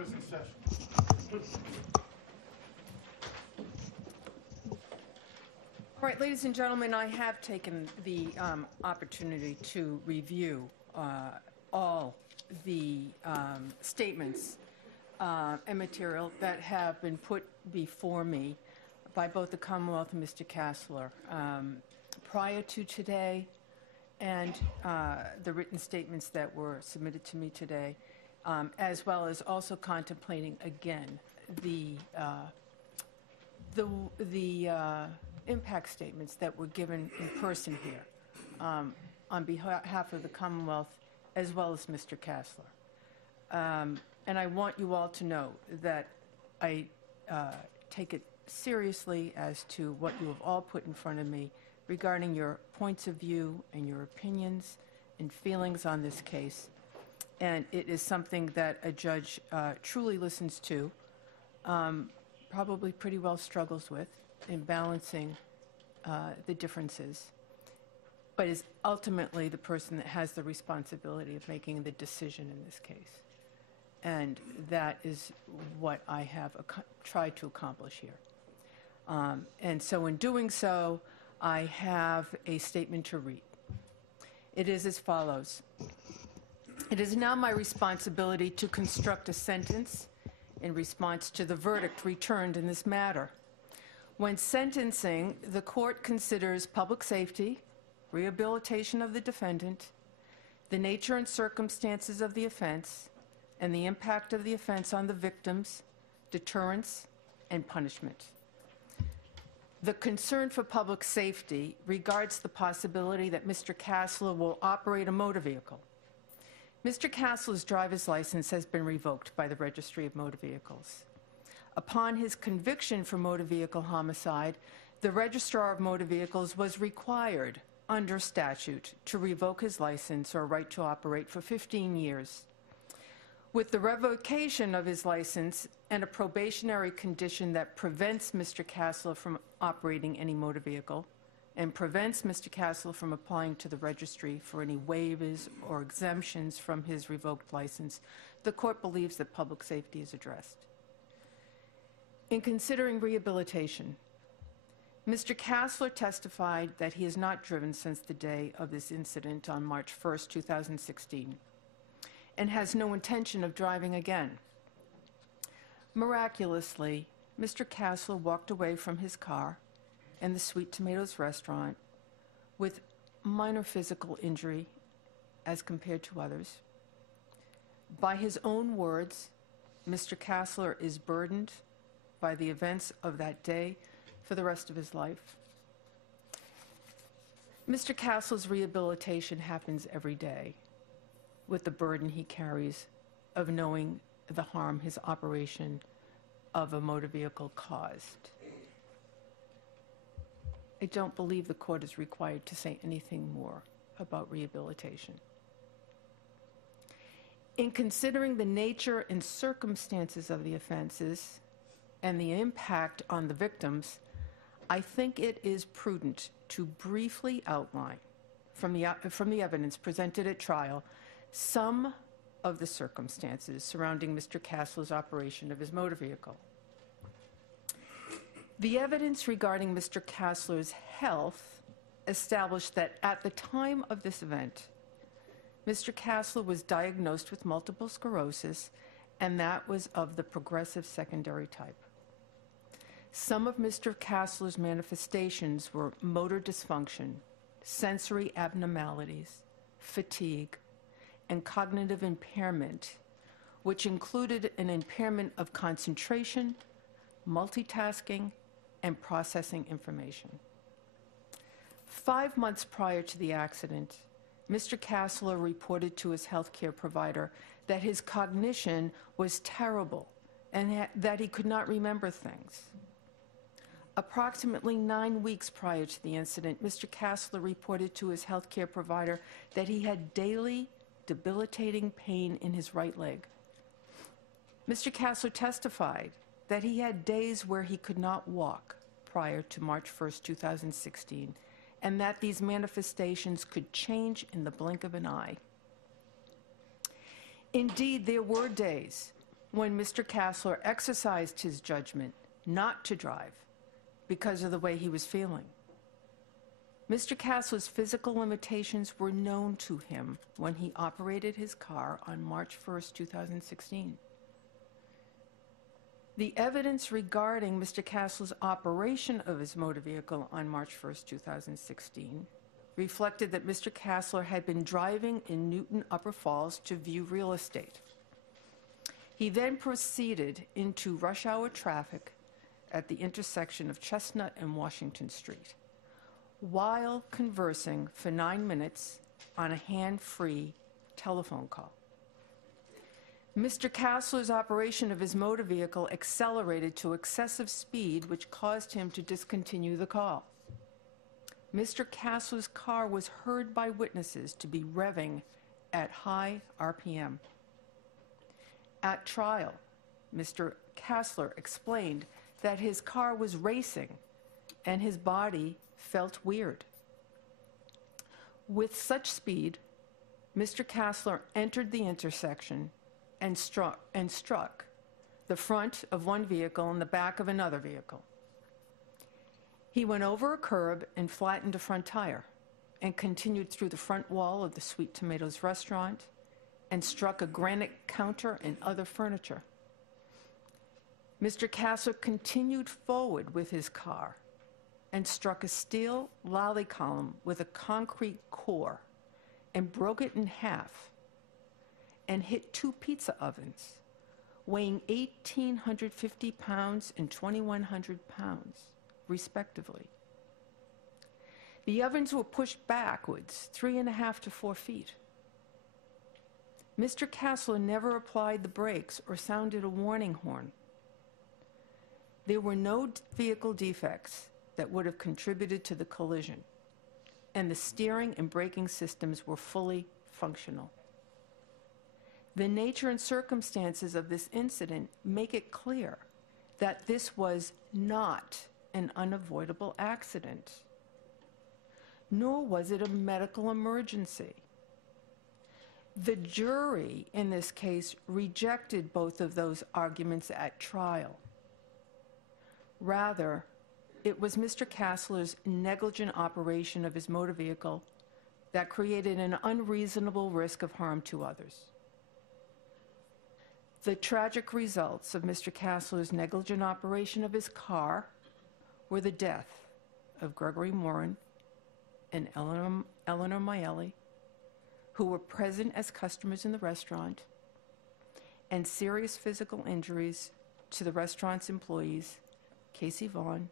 Court is in session. All right, ladies and gentlemen, I have taken the opportunity to review all the statements and material that have been put before me by both the Commonwealth and Mr. Casler prior to today, and the written statements that were submitted to me today, as well as also contemplating again the impact statements that were given in person here on behalf of the Commonwealth as well as Mr. Casler. And I want you all to know that I take it seriously as to what you have all put in front of me regarding your points of view and your opinions and feelings on this case. And it is something that a judge truly listens to, probably pretty well struggles with in balancing the differences, but is ultimately the person that has the responsibility of making the decision in this case. And that is what I have tried to accomplish here. And so in doing so, I have a statement to read. It is as follows. It is now my responsibility to construct a sentence in response to the verdict returned in this matter. When sentencing, the court considers public safety, rehabilitation of the defendant, the nature and circumstances of the offense, and the impact of the offense on the victims, deterrence, and punishment. The concern for public safety regards the possibility that Mr. Casler will operate a motor vehicle. Mr. Casler's driver's license has been revoked by the Registry of Motor Vehicles. Upon his conviction for motor vehicle homicide, the Registrar of Motor Vehicles was required under statute to revoke his license or right to operate for 15 years. With the revocation of his license and a probationary condition that prevents Mr. Casler from operating any motor vehicle and prevents Mr. Casler from applying to the registry for any waivers or exemptions from his revoked license, the court believes that public safety is addressed. In considering rehabilitation, Mr. Casler testified that he has not driven since the day of this incident on March 1st, 2016, and has no intention of driving again. Miraculously, Mr. Casler walked away from his car and the Sweet Tomatoes restaurant with minor physical injury as compared to others. By his own words, Mr. Casler is burdened by the events of that day for the rest of his life. Mr. Casler's rehabilitation happens every day with the burden he carries of knowing the harm his operation of a motor vehicle caused. I don't believe the court is required to say anything more about rehabilitation. In considering the nature and circumstances of the offenses and the impact on the victims, I think it is prudent to briefly outline from the evidence presented at trial some of the circumstances surrounding Mr. Casler's operation of his motor vehicle. The evidence regarding Mr. Casler's health established that at the time of this event, Mr. Casler was diagnosed with multiple sclerosis, and that was of the progressive secondary type. Some of Mr. Casler's manifestations were motor dysfunction, sensory abnormalities, fatigue, and cognitive impairment, which included an impairment of concentration, multitasking, and processing information. 5 months prior to the accident, Mr. Casler reported to his healthcare provider that his cognition was terrible and that he could not remember things. Approximately 9 weeks prior to the incident, Mr. Casler reported to his healthcare provider that he had daily debilitating pain in his right leg. Mr. Casler testified that he had days where he could not walk prior to March 1st, 2016, and that these manifestations could change in the blink of an eye. Indeed, there were days when Mr. Casler exercised his judgment not to drive because of the way he was feeling. Mr. Casler's physical limitations were known to him when he operated his car on March 1st, 2016. The evidence regarding Mr. Casler's operation of his motor vehicle on March 1st, 2016 reflected that Mr. Casler had been driving in Newton Upper Falls to view real estate. He then proceeded into rush hour traffic at the intersection of Chestnut and Washington Street, while conversing for 9 minutes on a hand-free telephone call. Mr. Casler's operation of his motor vehicle accelerated to excessive speed, which caused him to discontinue the call. Mr. Casler's car was heard by witnesses to be revving at high RPM. At trial, Mr. Casler explained that his car was racing and his body felt weird. With such speed, Mr. Casler entered the intersection and struck the front of one vehicle and the back of another vehicle. He went over a curb and flattened a front tire and continued through the front wall of the Sweet Tomatoes restaurant and struck a granite counter and other furniture. Mr. Casler continued forward with his car and struck a steel lolly column with a concrete core and broke it in half and hit 2 pizza ovens weighing 1,850 pounds and 2,100 pounds, respectively. The ovens were pushed backwards 3.5 to 4 feet. Mr. Casler never applied the brakes or sounded a warning horn. There were no vehicle defects that would have contributed to the collision, and the steering and braking systems were fully functional. The nature and circumstances of this incident make it clear that this was not an unavoidable accident, nor was it a medical emergency. The jury in this case rejected both of those arguments at trial. Rather, it was Mr. Casler's negligent operation of his motor vehicle that created an unreasonable risk of harm to others. The tragic results of Mr. Casler's negligent operation of his car were the death of Gregory Morin and Eleanor Miele, who were present as customers in the restaurant, and serious physical injuries to the restaurant's employees, Casey Vaughn,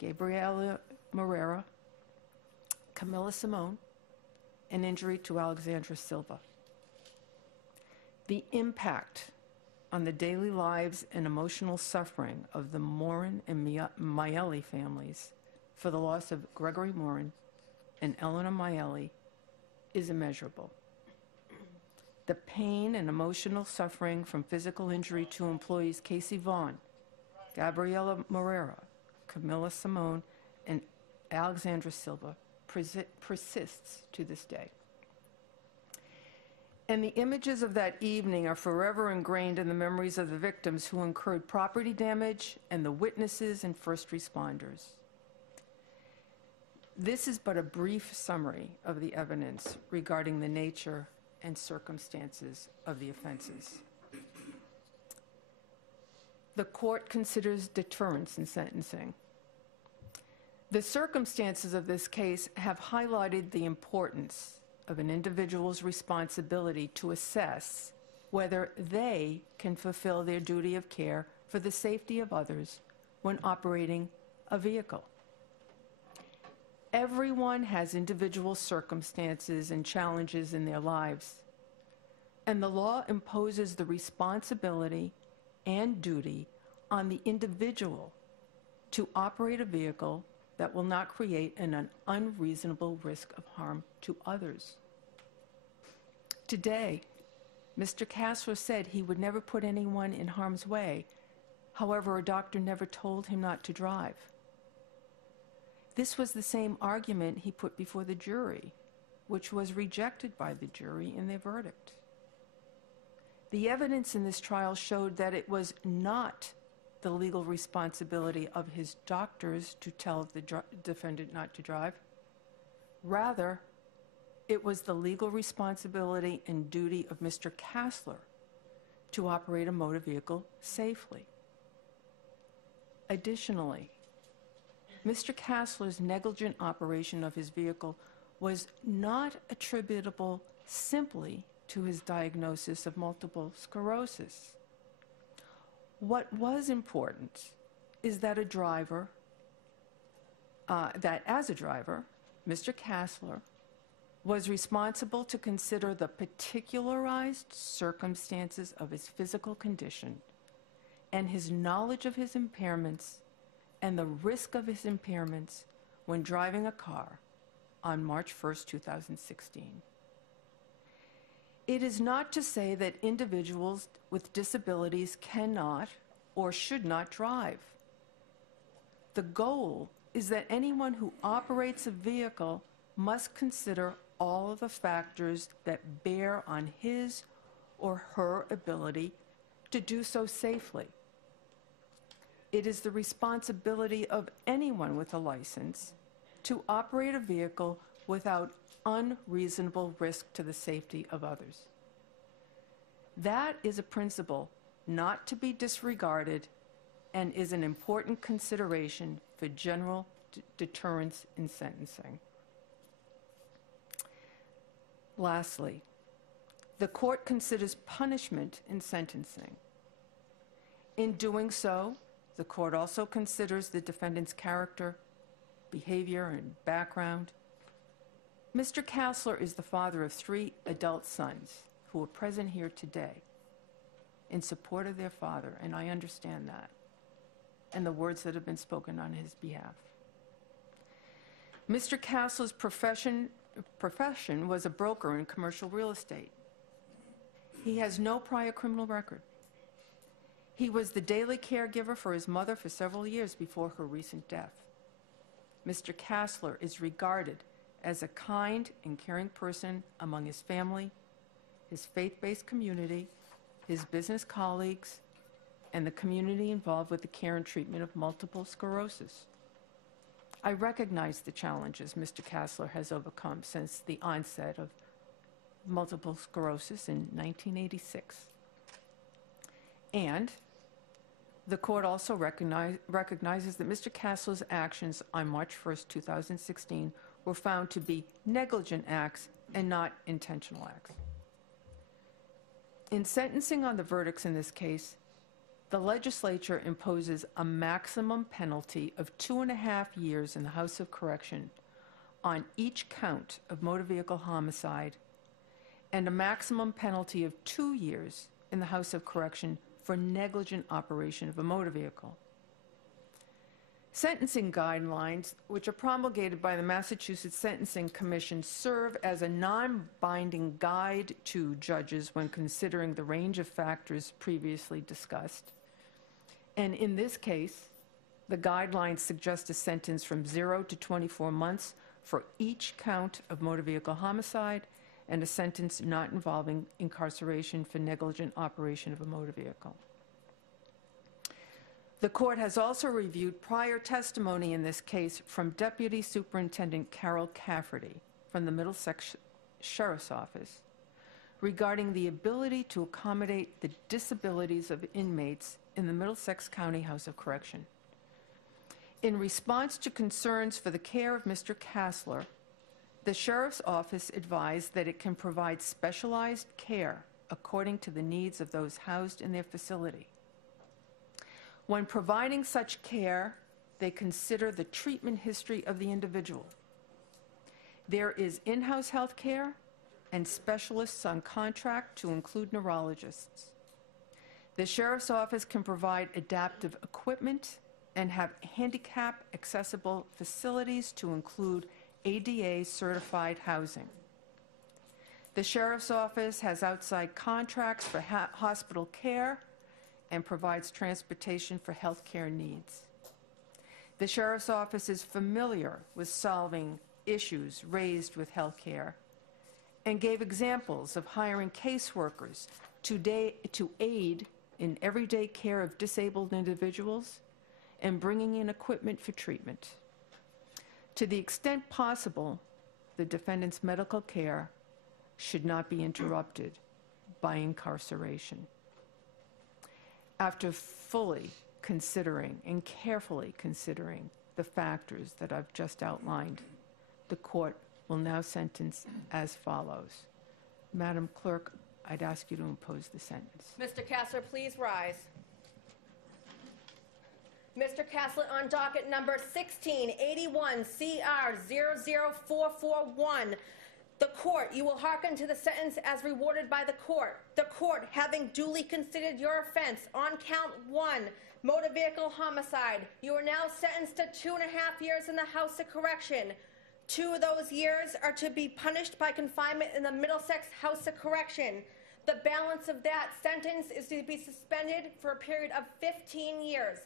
Gabriela Morera, Camilla Simone, and injury to Alexandra Silva. The impact on the daily lives and emotional suffering of the Morin and Miele families for the loss of Gregory Morin and Eleanor Miele is immeasurable. The pain and emotional suffering from physical injury to employees Casey Vaughn, Gabriela Morera, Camilla Simone, and Alexandra Silva persists to this day. And the images of that evening are forever ingrained in the memories of the victims who incurred property damage and the witnesses and first responders. This is but a brief summary of the evidence regarding the nature and circumstances of the offenses. The court considers deterrence in sentencing. The circumstances of this case have highlighted the importance of an individual's responsibility to assess whether they can fulfill their duty of care for the safety of others when operating a vehicle. Everyone has individual circumstances and challenges in their lives, and the law imposes the responsibility and duty on the individual to operate a vehicle that will not create an unreasonable risk of harm to others. Today, Mr. Casler said he would never put anyone in harm's way. However, a doctor never told him not to drive. This was the same argument he put before the jury, which was rejected by the jury in their verdict. The evidence in this trial showed that it was not the legal responsibility of his doctors to tell the defendant not to drive. Rather, it was the legal responsibility and duty of Mr. Casler to operate a motor vehicle safely. Additionally, Mr. Casler's negligent operation of his vehicle was not attributable simply to his diagnosis of multiple sclerosis. What was important is that as a driver, Mr. Casler was responsible to consider the particularized circumstances of his physical condition and his knowledge of his impairments and the risk of his impairments when driving a car on March 1st, 2016. It is not to say that individuals with disabilities cannot or should not drive. The goal is that anyone who operates a vehicle must consider all of the factors that bear on his or her ability to do so safely. It is the responsibility of anyone with a license to operate a vehicle without unreasonable risk to the safety of others. That is a principle not to be disregarded and is an important consideration for general deterrence in sentencing. Lastly, the court considers punishment in sentencing. In doing so, the court also considers the defendant's character, behavior, and background. Mr. Casler is the father of 3 adult sons who are present here today in support of their father, and I understand that, and the words that have been spoken on his behalf. Mr. Casler's profession was a broker in commercial real estate. He has no prior criminal record. He was the daily caregiver for his mother for several years before her recent death. Mr. Casler is regarded as a kind and caring person among his family, his faith-based community, his business colleagues, and the community involved with the care and treatment of multiple sclerosis. I recognize the challenges Mr. Casler has overcome since the onset of multiple sclerosis in 1986. And the court also recognizes that Mr. Casler's actions on March 1st, 2016 were found to be negligent acts and not intentional acts. In sentencing on the verdicts in this case, the legislature imposes a maximum penalty of 2.5 years in the House of Correction on each count of motor vehicle homicide and a maximum penalty of 2 years in the House of Correction for negligent operation of a motor vehicle. Sentencing guidelines, which are promulgated by the Massachusetts Sentencing Commission, serve as a non-binding guide to judges when considering the range of factors previously discussed. And in this case, the guidelines suggest a sentence from 0 to 24 months for each count of motor vehicle homicide and a sentence not involving incarceration for negligent operation of a motor vehicle. The court has also reviewed prior testimony in this case from Deputy Superintendent Carol Cafferty from the Middlesex Sheriff's Office regarding the ability to accommodate the disabilities of inmates in the Middlesex County House of Correction. In response to concerns for the care of Mr. Casler, the Sheriff's Office advised that it can provide specialized care according to the needs of those housed in their facility. When providing such care, they consider the treatment history of the individual. There is in-house health care and specialists on contract to include neurologists. The Sheriff's Office can provide adaptive equipment and have handicap-accessible facilities to include ADA-certified housing. The Sheriff's Office has outside contracts for hospital care and provides transportation for health care needs. The Sheriff's Office is familiar with solving issues raised with health care and gave examples of hiring caseworkers to aid in everyday care of disabled individuals and bringing in equipment for treatment. To the extent possible, the defendant's medical care should not be interrupted by incarceration. After fully considering and carefully considering the factors that I've just outlined, the court will now sentence as follows. Madam Clerk, I'd ask you to impose the sentence. Mr. Casler, please rise. Mr. Casler, on docket number 1681 CR 00441, the court, you will hearken to the sentence as rewarded by the court. The court, having duly considered your offense on count 1, motor vehicle homicide, you are now sentenced to 2.5 years in the House of Correction. 2 of those years are to be punished by confinement in the Middlesex House of Correction. The balance of that sentence is to be suspended for a period of 15 years.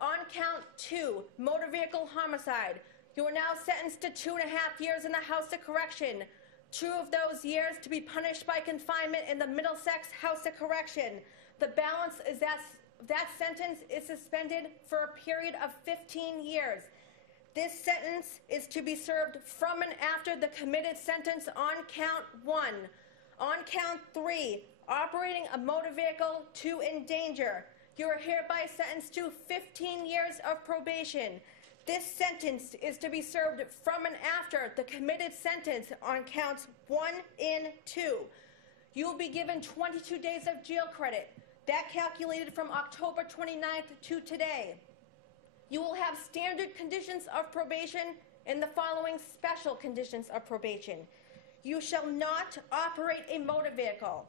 On count 2, motor vehicle homicide, you are now sentenced to 2.5 years in the House of Correction. 2 of those years to be punished by confinement in the Middlesex House of Correction. The balance is that sentence is suspended for a period of 15 years. This sentence is to be served from and after the committed sentence on count 1. On count 3, operating a motor vehicle to endanger, you are hereby sentenced to 15 years of probation. This sentence is to be served from and after the committed sentence on counts 1 and 2. You will be given 22 days of jail credit. That calculated from October 29th to today. You will have standard conditions of probation and the following special conditions of probation. You shall not operate a motor vehicle,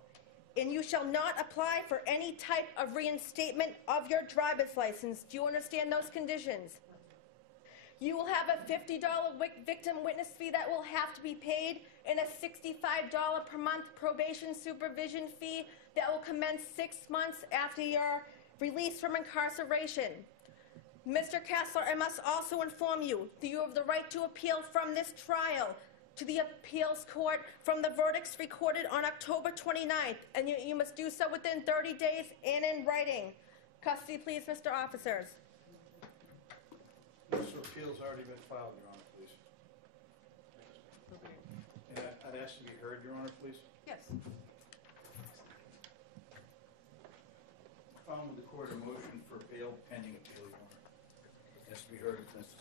and you shall not apply for any type of reinstatement of your driver's license. Do you understand those conditions? You will have a $50 victim witness fee that will have to be paid and a $65 per month probation supervision fee that will commence 6 months after your release from incarceration. Mr. Casler, I must also inform you that you have the right to appeal from this trial to the appeals court from the verdicts recorded on October 29th, and you must do so within 30 days and in writing. Custody, please, Mr. Officers. This appeal's already been filed, Your Honor, please. And I'd ask to be heard, Your Honor, please. Yes. Found with the court a motion for bail pending appeal, Your Honor. It has to be heard if necessary.